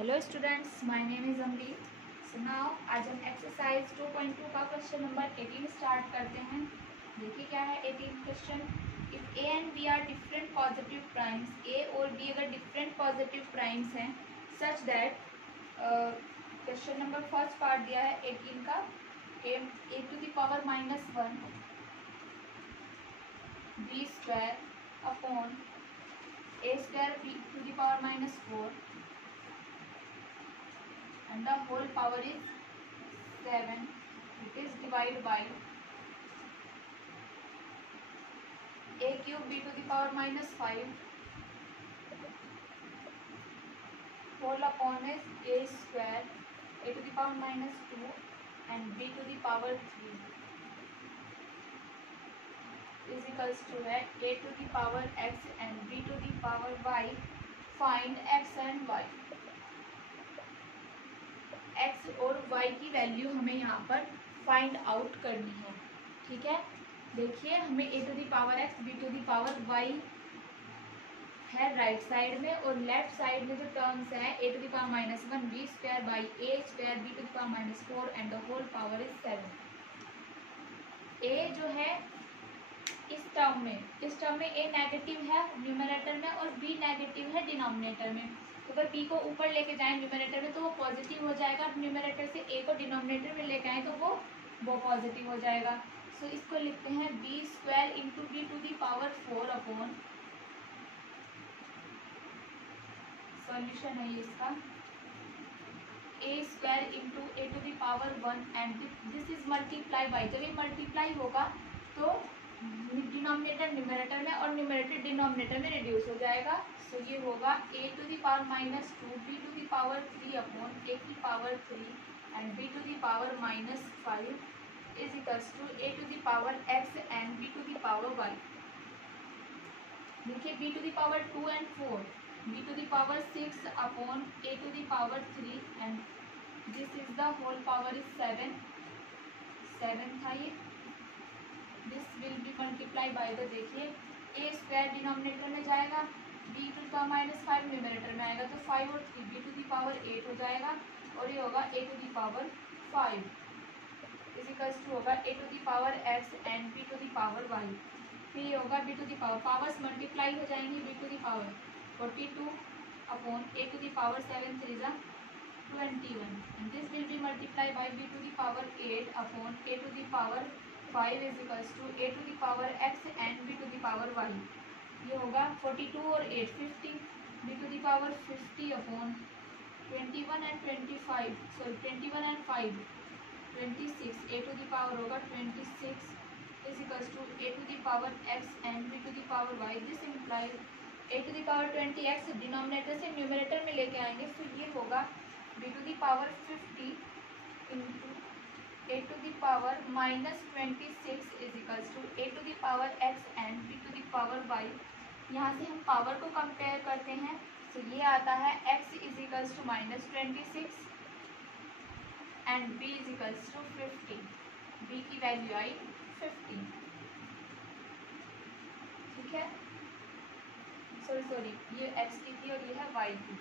Hello students, my name is Amrit. So now आज हम exercise 2.2 का क्वेश्चन नंबर 18 स्टार्ट करते हैं। देखिए क्या है 18 question. If A and B are different positive primes, A और बी अगर डिफरेंट पॉजिटिव प्राइम्स हैं such that, question number first part दिया है 18 का, A to the power -1 B square upon A square B to the power -4 and the whole power is 7. It is divided by a cube b to the power -5 whole upon is a square a to the power -2 and b to the power 3 is equals to है a to the power x and b to the power y. Find x and y. x और y की value हमें यहाँ पर find out करनी है। ठीक है, देखिए हमें a to the power x b to the power y है राइट साइड में, और लेफ्ट साइड में जो टर्म्स है a to the power -1 b square by a square b to the power -4 and the whole power is 7। a जो है इस term में a नेगेटिव है न्यूमरेटर में और b नेगेटिव है डिनोमिनेटर में। तो अगर b को ऊपर लेके जाएं न्यूमरेटर में तो वो पॉजिटिव हो जाएगा, न्यूमरेटर से a को डिनोमिनेटर में लेके आए तो वो पॉजिटिव हो जाएगा। सो इसको लिखते हैं b square into B to the power 4 upon, solution है ये इसका, a square into A to the power 1 and this is multiply by, जब ये मल्टीप्लाई होगा तो डिनोमिनेटर न्यूमरेटर में और न्यूमरेटर डिनोमिनेटर में रिड्यूस हो जाएगा। सो ये होगा a to the power -2 b to the power 3 upon a की power 3 and b to the power -5 is equals to a to the power x and b to the power y। देखिए b to the power 2 and 4, b to the power 6 upon a to the power 3 and this is the whole power is 7 था ये। This will be multiply by the, देखिए a square denominator में जाएगा, b to the power -5 numerator में आएगा तो 5 और 3 b to the power 8 हो जाएगा, और ये होगा a to the power 5 is equals to होगा a to the power x and b to the power y। फिर ये होगा b to the power, powers multiply हो जाएंगी, b to the power 42 upon a to the power 7 3 जा 21 and this will be multiplied by b to the power 8 upon a to the power 5 is equals to a to the power x and b to the power y। ये होगा 42 और 8 50, b to the power 50 upon 21 and 25, sorry 21 and 5 26, a to the power होगा 26 is equals to a to the power x and b to the power y। This implies a to the power 20x denominator से numerator में लेके आएंगे, तो ये होगा b to the power 50 into a to the power -26 is equals to a to the power x and b to the power y। यहाँ से हम पावर को कंपेयर करते हैं, तो ये आता है x is equals to -26 and b is equals to 50। b की वैल्यू आई 50। ठीक है, सॉरी ये x की थी और ये है y की।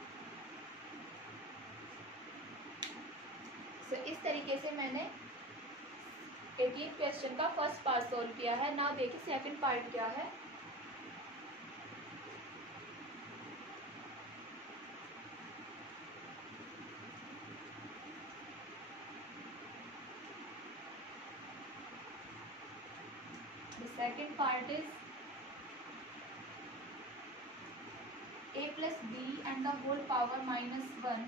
इस तरीके से मैंने 18 क्वेश्चन का फर्स्ट पार्ट सोल्व किया है। नाउ देखिए सेकंड पार्ट क्या है। The second part is a plus b and the whole power -1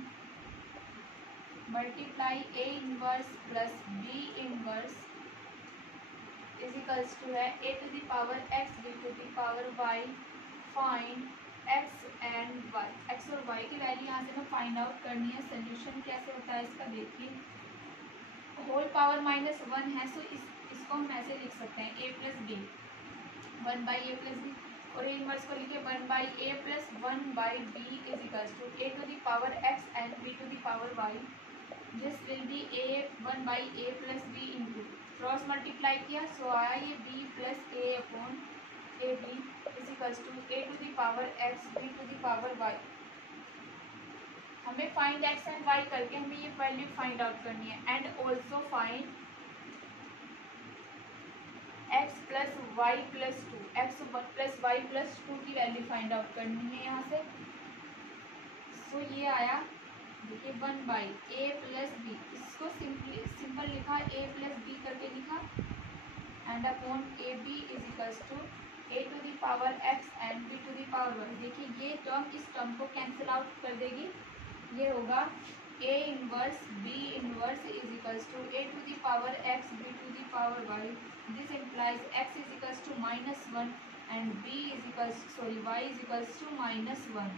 multiply a inverse plus b inverse is equals to है a to the power x b to the power y। Find x and y, x और y की value यहाँ से हमें find out करनी है। Solution कैसे होता है इसका देखिए, होल पावर -1 है, सो इसको हम ऐसे लिख सकते हैं a plus b 1 by A plus B, और ए इनवर्स को लिखे 1 by A plus 1 by B is equals to A to the power x and b to the power y। This will be a 1 by A plus B into cross multiply किया, so आया ये b plus A upon A B is equals to A to the power x b to the power y। हमें find X and Y करके हमें ये value find out करनी है and also find X plus Y plus two, X plus Y plus two की value find out करनी है यहाँ से। सो ये आया देखिए 1 ए प्लस बी, इसको सिंपल लिखा ए प्लस बी करके लिखा and upon A B is equals to A to the power X and B to the power Y. देखिए ये टर्म इस टर्म को कैंसिल आउट कर देगी, ये होगा A inverse B inverse is equals to A to the power X B to the power Y. This implies X is equals to -1 and B is equals Y is equals to -1।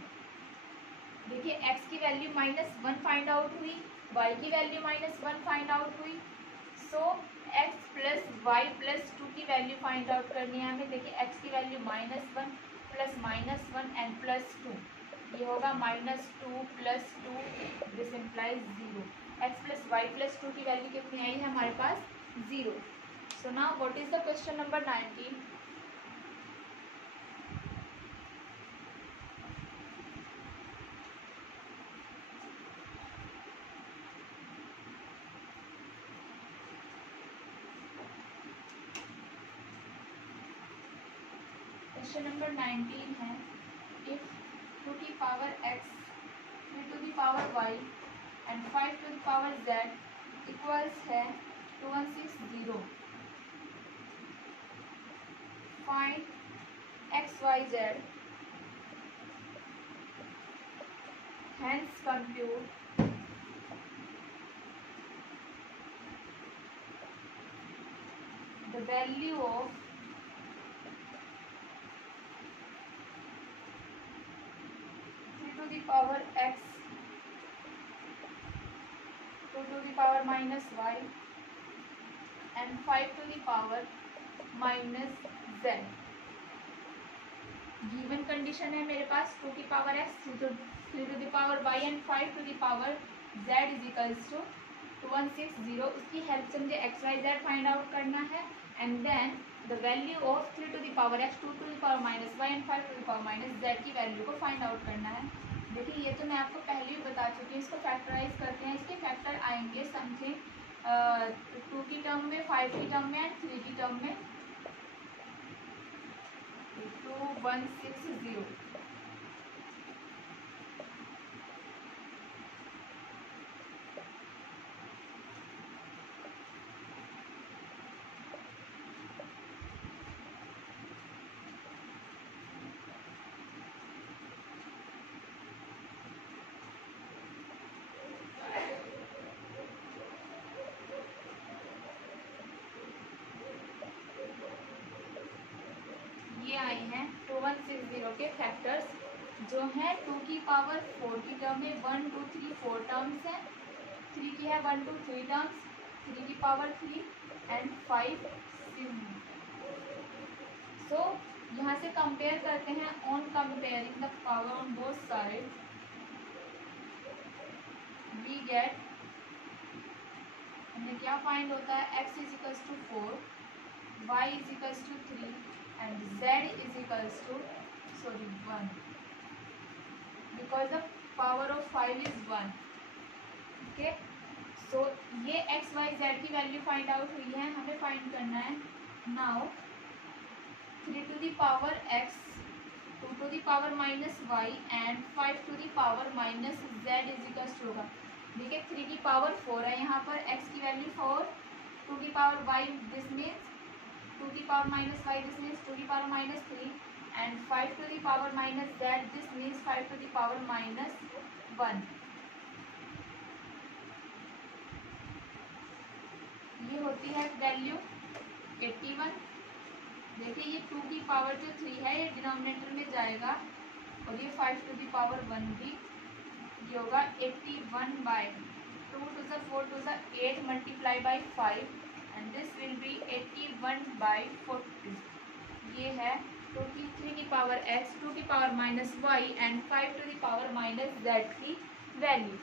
देखिए x की value -1 find out हुई, y की value -1 find out हुई। So x plus Y plus two की value find out करनी है हमें। देखिए x की वैल्यू -1 प्लस -1 एंड प्लस 2, ये होगा -2 plus 2, this implies 0। x plus Y plus 2 की वैल्यू कितनी आई है हमारे पास 0। So now what is the question number 19। Question number 19 है इफ 2 की power x 3 to the power y and 5 to the power z equals है 2160, find x y z, hence compute the value of to the power x 2 to the power -y and 5 to the power -z। Given condition है मेरे पास 2 की power x 3 to the power y and 5 to the power z is equals to 2160। उसकी help से मुझे x y z find out करना है and then the value of 3 to the power x 2 to the power -y and 5 to the power -z की value को find out करना है। देखिए ये तो मैं आपको पहले भी बता चुकी हूँ। इसको फैक्टराइज करते हैं, इसके फैक्टर आएंगे समथिंग 2 की टर्म में, 5 की टर्म में एंड 3 की टर्म में। 2160 ये आई हैं 2160 के फैक्टर्स जो हैं 2 की पावर 4 की टर्म में 1 2 3 4 टर्म्स हैं, 3 की है 1 2 3 टर्म्स, 3 की पावर 3 एंड 5 7। सो यहाँ से कंपेयर करते हैं on comparing the power on both side we get, हमें क्या फाइंड होता है x is equals to 4, y is equals to 3 and z is equals to 1 because the power of 5 is 1। okay, so ये x y z की value find out हुई है, हमें find करना है now 3 to the power x 2 to the power -y and 5 to the power -z is equals to होगा। देखिए 3 की पावर 4 है यहाँ पर, x की वैल्यू 4, 2 की पावर y दिस मीन्स 2 की पावर -y this means 2 की power -3 and 5 to the power -z this means 5 to the power -1। ये होती है वैल्यू 81। देखिए ये 2 की पावर जो 3 है ये डिनोमिनेटर में जाएगा और ये 5 to the power 1 भी, ये होगा 81/2 to the 4 to the 8 multiply by 5 and this will be 81/40। ये है 2 की 3 की पावर x 2 की power -y and 5 to the power -z की value.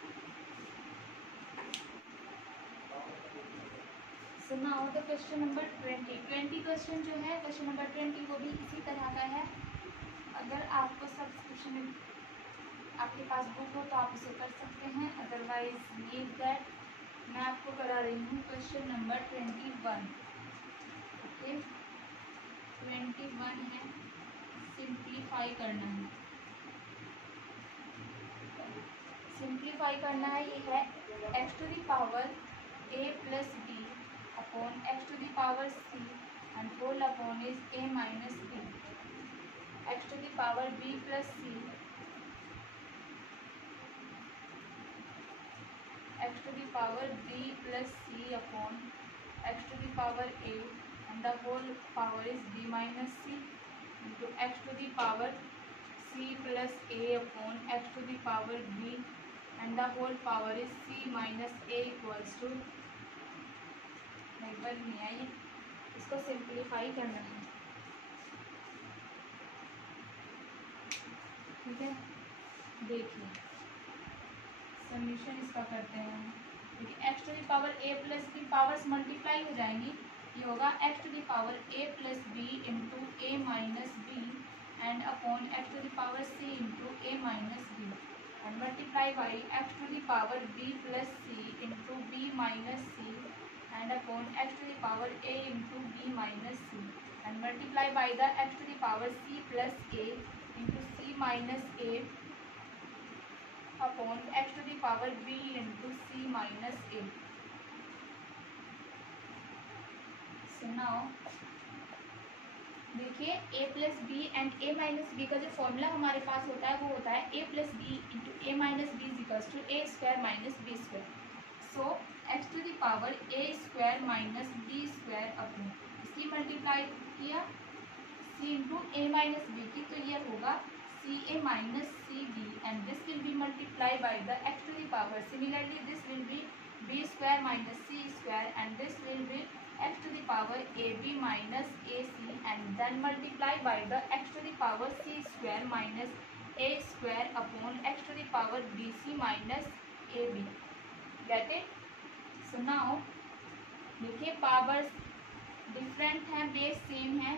So now the question number 20 question जो है क्वेश्चन नंबर 20 वो भी इसी तरह का है। अगर आपको सब्सक्रिप्शन आपके पास बुक हो तो आप इसे कर सकते हैं, अदरवाइज लीव दैट। मैं आपको करा रही हूँ क्वेश्चन नंबर 21। ओके, 21 है, सिंप्लीफाई करना है। सिंप्लीफाई करना है, ये है X to the power a plus B upon X to the power c and whole upon is a minus b, X to the power b plus c, X to the power b plus c upon X to the power a and the whole power is b minus c into X to the power c plus a upon X to the power b and the whole power is c minus a equals to, negative नहीं है ये, इसको simplify करना है। ठीक है, देखिए solution इसका करते हैं। देखिए X to the power a plus B powers multiply हो जाएंगी, ये होगा X to the power a plus B into A minus B and upon X to the power c into A minus B and multiply by x to the power b plus c into b minus c and upon x to the power a into b minus c and multiply by the x to the power c plus a into c minus a upon x to the power b into c minus a. So now देखिए a plus B and a minus B का जो formula हमारे पास होता है वो होता है a plus B into A minus B equals to A square minus B square. So X to the power a square minus B square upon इसकी multiply किया c इंटू ए माइनस बी की, तो ये होगा C A minus C B and this will be multiply by the X to the power, similarly this will be B square minus C square and this will be x to the power ab minus ac and then multiply by the x to the power c square minus a square upon x to the power bc minus ab. Get it? So now देखिए powers different हैं, base same है,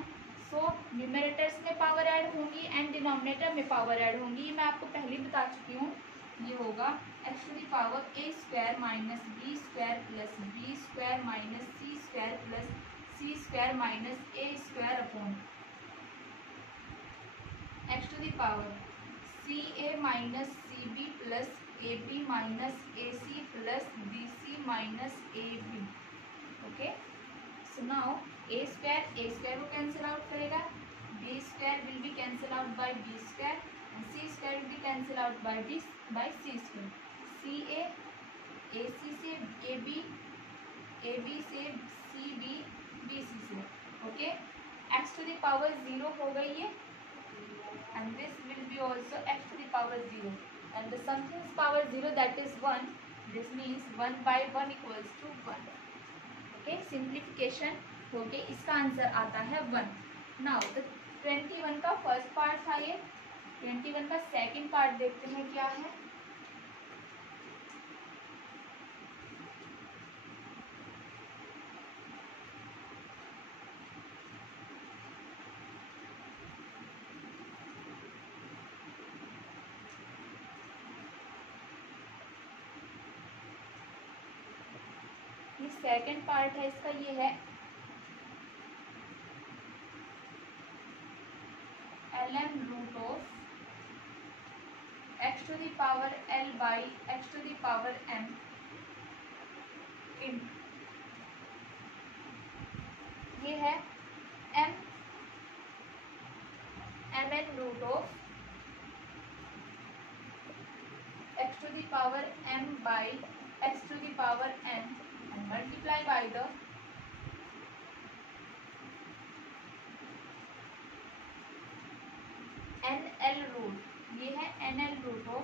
सो numerators में power add होंगी and denominator में power add होंगी। ये मैं आपको पहले ही बता चुकी हूँ। ये होगा X to the power A square minus B square plus B square minus C square plus C square minus A square upon X to the power C A minus C B plus A B minus A C plus B C minus A B. Okay, so now A square को cancel out करेगा, B square will be cancel out by B square and c square will be cancel out by this by c square, c a ac से ab, ab से cb, bc से। Okay, x to the power 0 हो गई है and this will be also x to the power 0 and the something's power 0 that is 1, this means 1 by 1 equals to 1। Okay, simplification हो गई, इसका answer आता है 1। नाउ द 21 का फर्स्ट पार्ट था ये, 21 का सेकंड पार्ट देखते हैं क्या है। ये सेकंड पार्ट है इसका, ये है ln root of x to the power l by x to the power m इन, ये है mn root of x to the power m by x to the power n and multiply by the nl root, ये है nl root of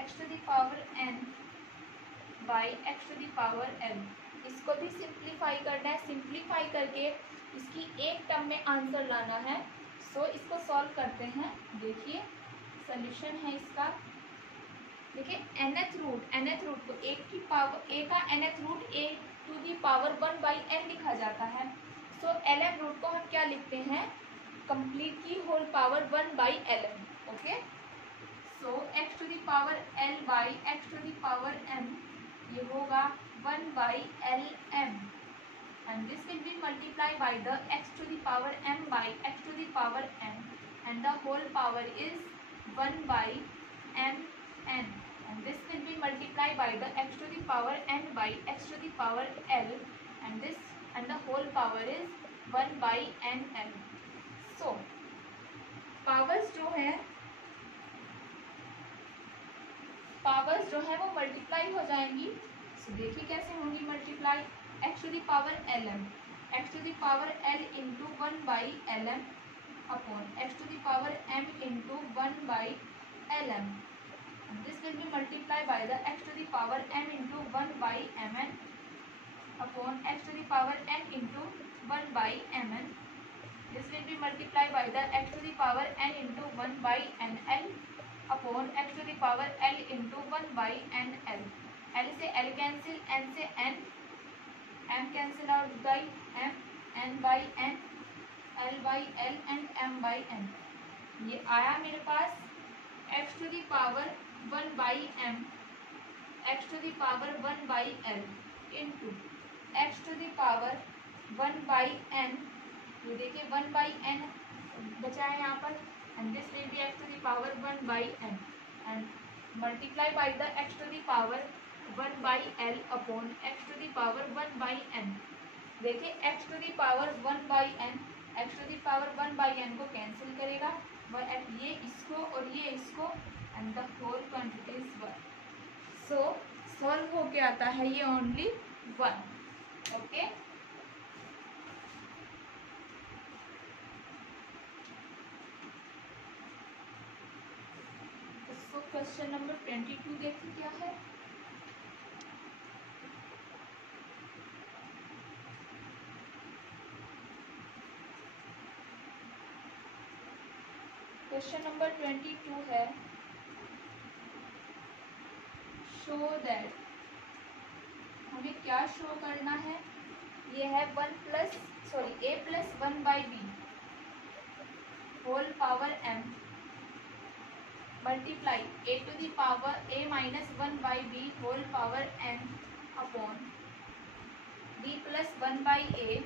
x to the power n by x to the power l। इसको भी simplify करना है, simplify करके इसकी एक term में आंसर लाना है। सो इसको सॉल्व करते हैं। देखिए सॉल्यूशन है इसका, देखिए nth रूट को एक की पावर a का nth root a to the power 1 by n लिखा जाता है। सो ln रूट को हम क्या लिखते हैं, कंप्लीट की whole power 1 by ln। Okay, so x to the power l by x to the power m, ये होगा 1 by L M, and this will be multiplied by the x to the power m by x to the power n, and the whole power is 1 by m n, and this will be multiplied by the x to the power n by x to the power l, and the whole power is 1 by n l. so powers जो है वो multiply हो जाएंगी. so देखिए कैसे होंगी multiply. x to the power L M, X to the power L into 1 by L M upon X to the power m into 1 by L M, this will be multiply by the x to the power m into 1 by M N upon x to the power n into 1 by M N, this will be multiply by the x to the power n into 1 by N L upon x to the power l into 1 by N L. l से l cancel, n से n, m cancel out by m, n by n, l by l and m by n. ये आया मेरे पास x to the power 1 by m, x to the power 1 by l into x to the power 1 by n. ये देखिए 1 by n बचा है यहाँ पर, and this will be x to the power 1 by n, and multiply by the x to the power 1 by l upon x to the power 1 by n. देखिए x to the power 1 by n, x to the power 1 by n को cancel करेगा, ये इसको और ये इसको, and the whole quantity is 1. So solve होके आता है ये ओनली 1. ओके, तो क्वेश्चन नंबर 22 देखिए क्या है. क्वेश्चन नंबर 22 है, शो दैट. हमें क्या शो करना है, ये है a plus 1 by b whole power m multiply a to the power a minus 1 by b whole power m upon b plus 1 by a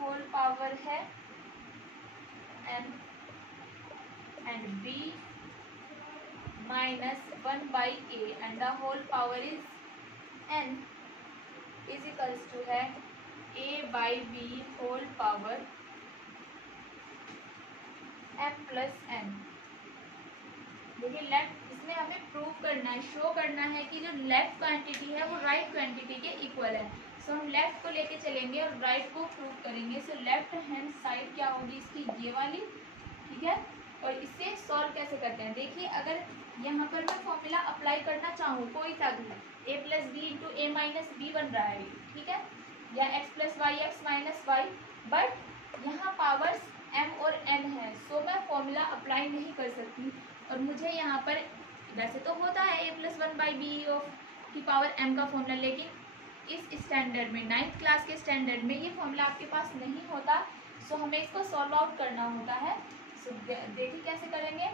whole power है m and b minus 1 by a and the whole power is n is equals to है a by b whole power m plus n. देखिए left, इसमें हमें prove करना है, show करना है कि जो लेफ्ट क्वांटिटी है वो राइट क्वांटिटी के इक्वल है. सो हम लेफ्ट को लेके चलेंगे और राइट को प्रूव करेंगे. सो लेफ्ट हैंड साइड क्या होगी इसकी, ये वाली, ठीक है. और इससे सॉल्व कैसे करते हैं, देखिए अगर यहाँ पर मैं फॉर्मूला अप्लाई करना चाहूँ कोई सा भी, a plus B into A minus b बन रहा है, ठीक है, या x plus y x minus y, but यहाँ पावर्स m और n है, सो मैं फॉर्मूला अप्लाई नहीं कर सकती. और मुझे यहाँ पर वैसे तो होता है a प्लस 1 बाई बी की पावर m का फॉर्मूला, लेकिन इस स्टैंडर्ड में 9th क्लास के स्टैंडर्ड में ये फॉर्मूला आपके पास नहीं होता. सो हमें इसको सॉल्व आउट करना होता है. सो देखिए कैसे करेंगे,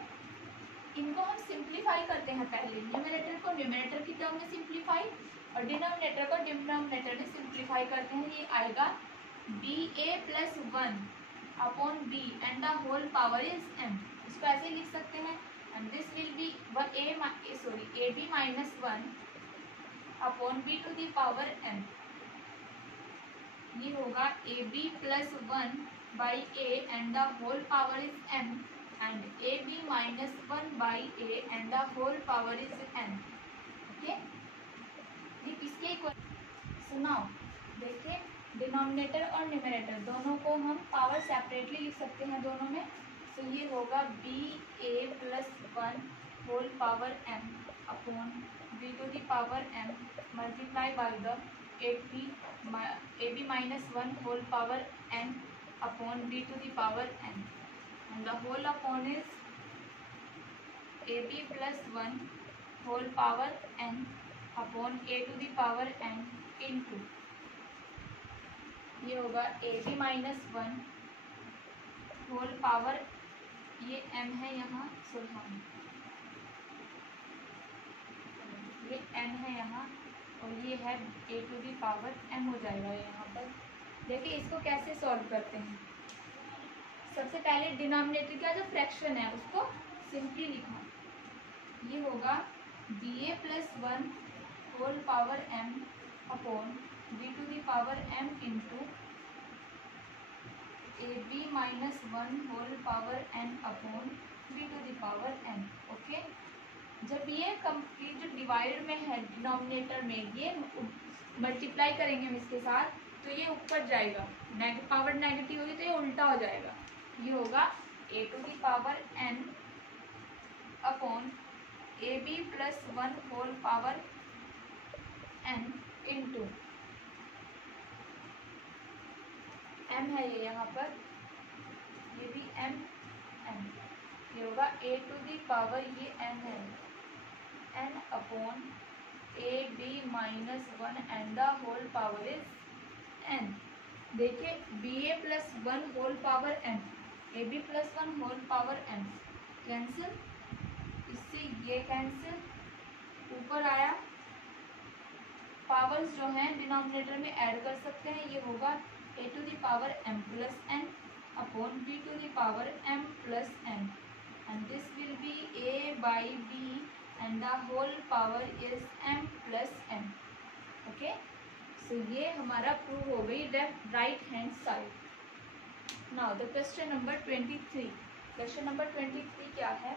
इनको हम सिंप्लीफाई करते हैं. पहले न्यूमरेटर को न्यूमरेटर की टर्म में सिंप्लीफाई और डिनोमिनेटर को डिनोमिनेटर में सिंप्लीफाई करते हैं. ये आएगा b a plus 1 upon b and the whole power is m. इसको ऐसे लिख सकते हैं, and this will be a B minus 1 upon b to the power m. ये होगा a b plus 1 by a and the whole power is m and ab minus 1 by a and the whole power is n. Okay, ये किसके equal. सुनाओ देखिए, denominator और numerator दोनों को हम पावर सेपरेटली लिख सकते हैं दोनों में. तो ये होगा b a plus 1 whole power m upon b to the power m multiply by the a B minus 1 whole power n upon b to the power n, and the whole upon is ab plus 1 whole power n upon a to the power n into ये होगा ab minus 1 whole power, ये m है यहाँ, sorry है यहाँ, और ये है a to the power m हो जाएगा यहाँ पर। देखिए इसको कैसे सॉल्व करते हैं। सबसे पहले डिनोमिनेटर का जो फ्रैक्शन है उसको सिंपली लिखा, ये होगा ba plus 1 whole power m upon b to the power m into ab minus 1 whole power n upon b to the power n। Okay, जब ये कंप्लीट जो डिवाइड में है डिनोमिनेटर में, ये मल्टीप्लाई करेंगे हम इसके साथ, तो ये ऊपर जाएगा, पावर नेगेटिव होगी तो ये उल्टा हो जाएगा। ये होगा a to the power n upon ab plus 1 whole power n into m है ये यहाँ पर, ये भी m, ये होगा a टू दी पावर, ये n है, n upon A B minus 1 and the whole power is n। देखिए b a plus 1 whole power n, a b plus 1 whole power n cancel, इससे ये कैंसिल, ऊपर आया powers जो हैं denominator में ऐड कर सकते हैं। ये होगा a to the power m plus n upon b to the power m plus n, and this will be a by b and the whole power is m plus n। Okay, so ये हमारा prove हो गई right hand side. Now the question number 23। Question number 23 क्या है?